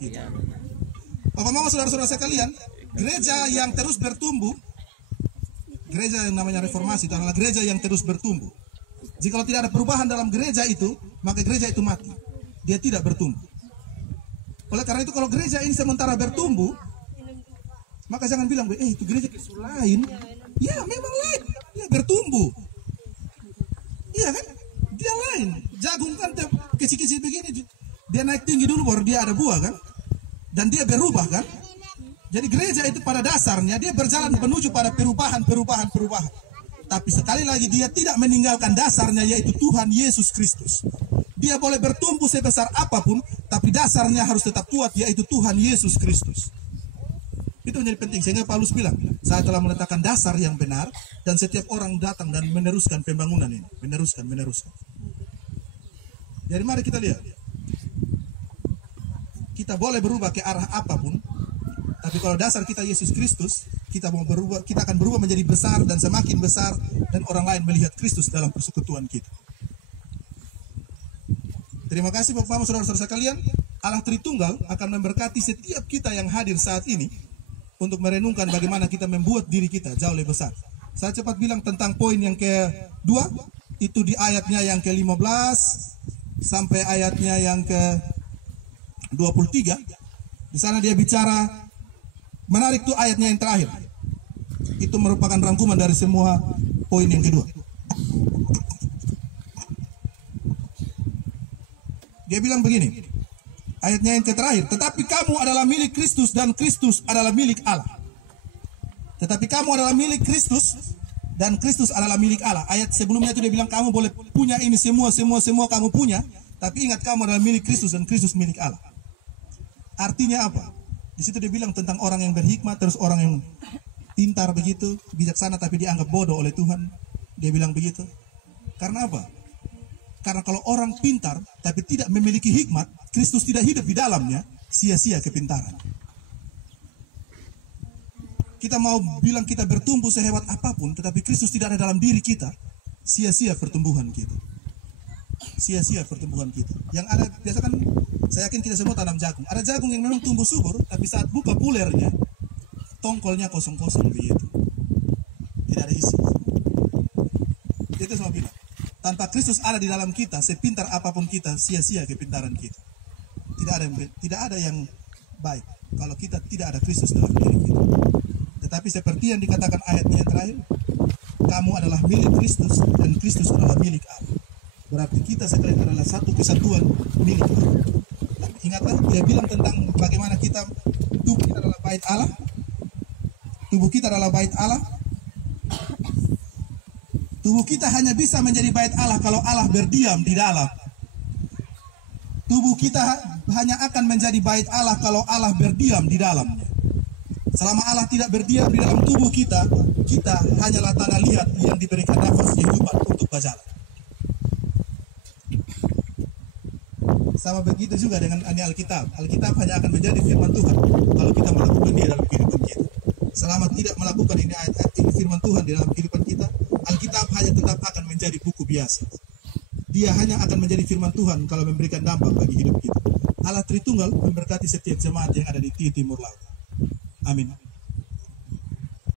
Gitu. Iya. Bapak Mama, saudara-saudara sekalian, gereja yang terus bertumbuh, gereja yang namanya reformasi itu adalah gereja yang terus bertumbuh. Jika tidak ada perubahan dalam gereja itu, maka gereja itu mati. Dia tidak bertumbuh. Oleh karena itu, kalau gereja ini sementara bertumbuh, maka jangan bilang, itu gereja lain. Ya, memang lain. Dia bertumbuh. Iya kan? Dia lain. Jagung kan kecil-kecil begini. Dia naik tinggi dulu baru dia ada buah kan? Dan dia berubah kan? Jadi gereja itu pada dasarnya dia berjalan menuju pada perubahan. Tapi sekali lagi dia tidak meninggalkan dasarnya, yaitu Tuhan Yesus Kristus. Dia boleh bertumbuh sebesar apapun, tapi dasarnya harus tetap kuat, yaitu Tuhan Yesus Kristus. Itu menjadi penting, sehingga Paulus bilang, saya telah meletakkan dasar yang benar, dan setiap orang datang dan meneruskan pembangunan ini. Meneruskan. Jadi mari kita lihat. Kita boleh berubah ke arah apapun, tapi kalau dasar kita Yesus Kristus, kita akan berubah menjadi besar dan semakin besar, dan orang lain melihat Kristus dalam persekutuan kita. Terima kasih Bapak Mama, saudara-saudara sekalian. Allah Tritunggal akan memberkati setiap kita yang hadir saat ini untuk merenungkan bagaimana kita membuat diri kita jauh lebih besar. Saya cepat bilang tentang poin yang kedua, itu di ayatnya yang ke-15 sampai ayatnya yang ke-23. Di sana dia bicara, menarik tuh ayatnya yang terakhir. Itu merupakan rangkuman dari semua poin yang kedua. Dia bilang begini, ayatnya yang terakhir, tetapi kamu adalah milik Kristus dan Kristus adalah milik Allah. Tetapi kamu adalah milik Kristus dan Kristus adalah milik Allah. Ayat sebelumnya itu dia bilang kamu boleh punya ini semua kamu punya, tapi ingat kamu adalah milik Kristus dan Kristus milik Allah. Artinya apa? Di situ dia bilang tentang orang yang berhikmat, terus orang yang pintar begitu, bijaksana tapi dianggap bodoh oleh Tuhan. Dia bilang begitu. Karena apa? Karena kalau orang pintar tapi tidak memiliki hikmat, Kristus tidak hidup di dalamnya, sia-sia kepintaran. Kita mau bilang kita bertumbuh sehebat apapun, tetapi Kristus tidak ada dalam diri kita, sia-sia pertumbuhan kita. Sia-sia pertumbuhan kita. Yang ada, biasa kan, saya yakin kita semua tanam jagung. Ada jagung yang memang tumbuh subur, tapi saat buka bulernya, tongkolnya kosong-kosong begitu. Tidak ada isi. Itu semua bilang. Tanpa Kristus ada di dalam kita, sepintar apapun kita, sia-sia kepintaran kita. Tidak ada yang baik kalau kita tidak ada Kristus dalam diri kita. Tetapi seperti yang dikatakan ayatnya yang terakhir, kamu adalah milik Kristus dan Kristus adalah milik Allah. Berarti kita sekalian adalah satu kesatuan milik Allah. Ingatlah dia bilang tentang bagaimana tubuh kita adalah bait Allah. Tubuh kita adalah bait Allah. Tubuh kita hanya bisa menjadi bait Allah kalau Allah berdiam di dalam. Tubuh kita hanya akan menjadi bait Allah kalau Allah berdiam di dalamnya. Selama Allah tidak berdiam di dalam tubuh kita, kita hanyalah tanah liat yang diberikan nafas kehidupan untuk berjalan. Sama begitu juga dengan Alkitab. Alkitab hanya akan menjadi firman Tuhan kalau kita melakukan dia dalam kehidupan kita. Selama tidak melakukan ini firman Tuhan di dalam kehidupan kita, Alkitab hanya tetap akan menjadi buku biasa. Dia hanya akan menjadi firman Tuhan kalau memberikan dampak bagi hidup kita. Allah Tritunggal memberkati setiap jemaat yang ada di Timur Laut. Amin.